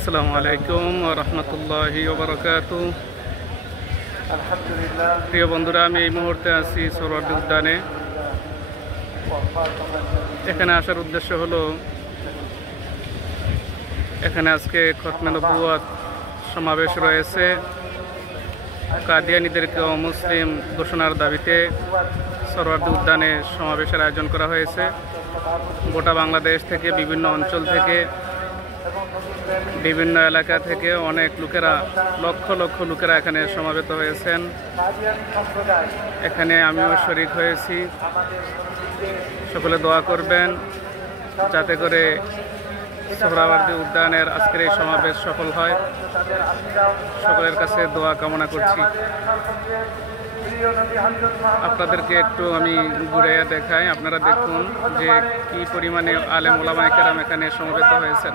আসসালামু আলাইকুম ওয়া রাহমাতুল্লাহি ওয়া বারাকাতুহু। প্রিয় বন্ধুরা, আমি এই মুহূর্তে আছি সোহরাওয়ার্দী উদ্যানে। এখানে আসার উদ্দেশ্য হলো, এখানে আজকে খতমে নবুয়ত সমাবেশ রয়েছে। কাদিয়ানীদেরকে অমুসলিম ঘোষণার দাবিতে সোহরাওয়ার্দী উদ্যানে সমাবেশের আয়োজন করা হয়েছে। গোটা বাংলাদেশ থেকে, বিভিন্ন অঞ্চল থেকে, বিভিন্ন এলাকা থেকে অনেক লোকেরা, লক্ষ লক্ষ লোকেরা এখানে সমাবেত হয়েছেন। এখানে আমিও শরীক হয়েছি। সকলে দোয়া করবেন যাতে করে সোহরাওয়ার্দী উদ্যানের আজকের এই সমাবেশ সফল হয়। সকলের কাছে দোয়া কামনা করছি। আপনাদেরকে একটু আমি ঘুরে দেখাই, আপনারা দেখুন যে কি পরিমাণে আলেম ওলামায়ে কেরাম এখানে সমবেত হয়েছেন।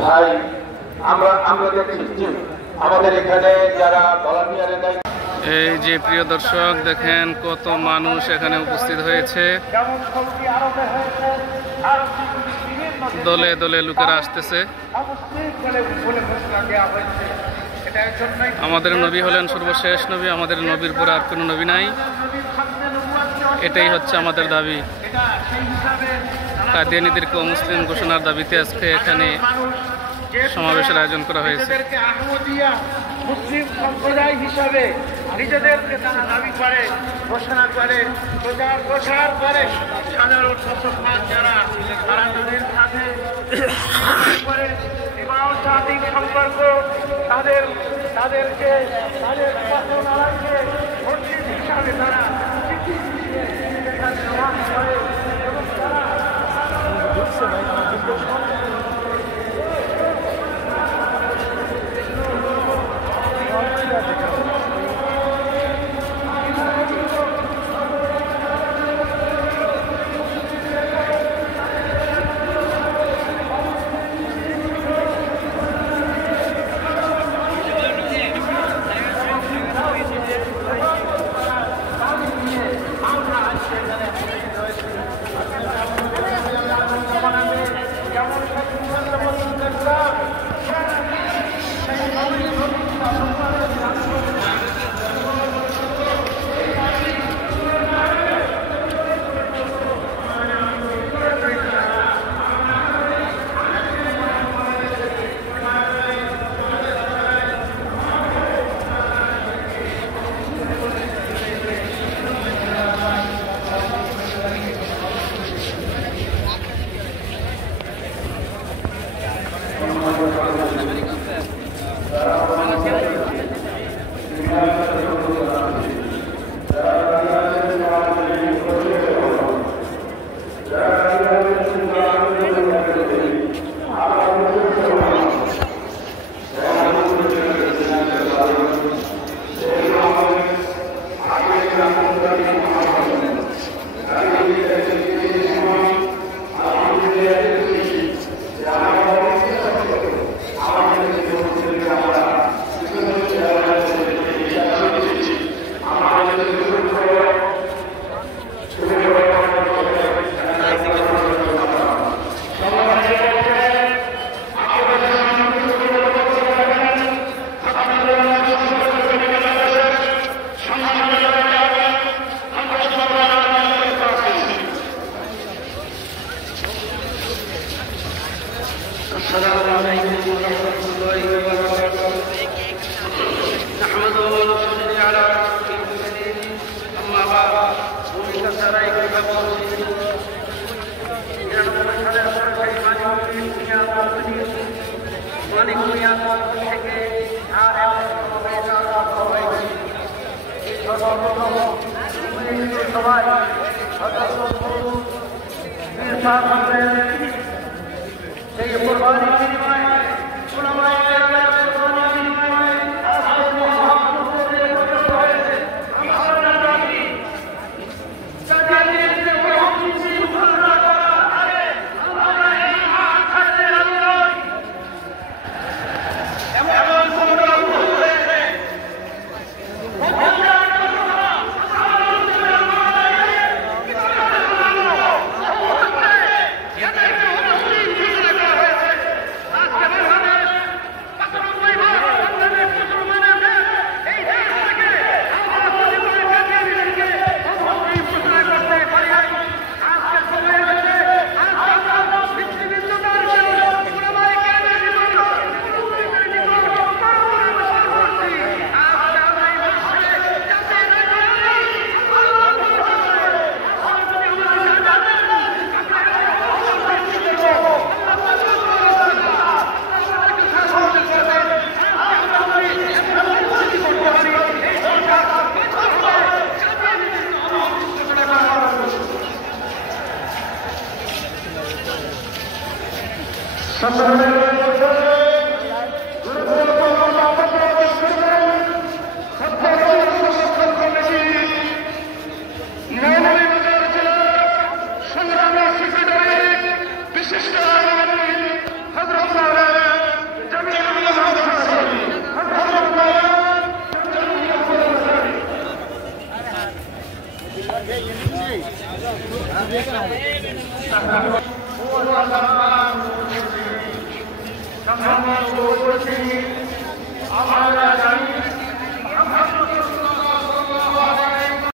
ভাই, আমরা দেখছি আমাদের এখানে যারা ভলান্টিয়ারের দায়িত্ব। এই যে প্রিয় দর্শক, দেখেন কত মানুষ এখানে উপস্থিত হয়েছে। দলে দলে লোকেরা আসতেছে। আমাদের নবী হলেন সর্বশেষ নবী, আমাদের নবীর পরে আর কোনো নবী নাই। এটাই হচ্ছে আমাদের দাবি। কাদিয়ানীদেরকে অমুসলিম ঘোষণার দাবিতে আজকে এখানে সমাবেশের আয়োজন করা হয়েছে। মুসলিম সম্প্রদায় হিসাবে নিজেদেরকে তারা দাবি করে, ঘোষণা করে, প্রচার করে। সাধারণ মুসলমান যারা তারা তাদের সাথে করে জাতিক সম্পর্ক, তাদেরকে তাদের উপাসনালয়কে মসজিদ হিসাবে তারা করে এবং তারা আমরা জানি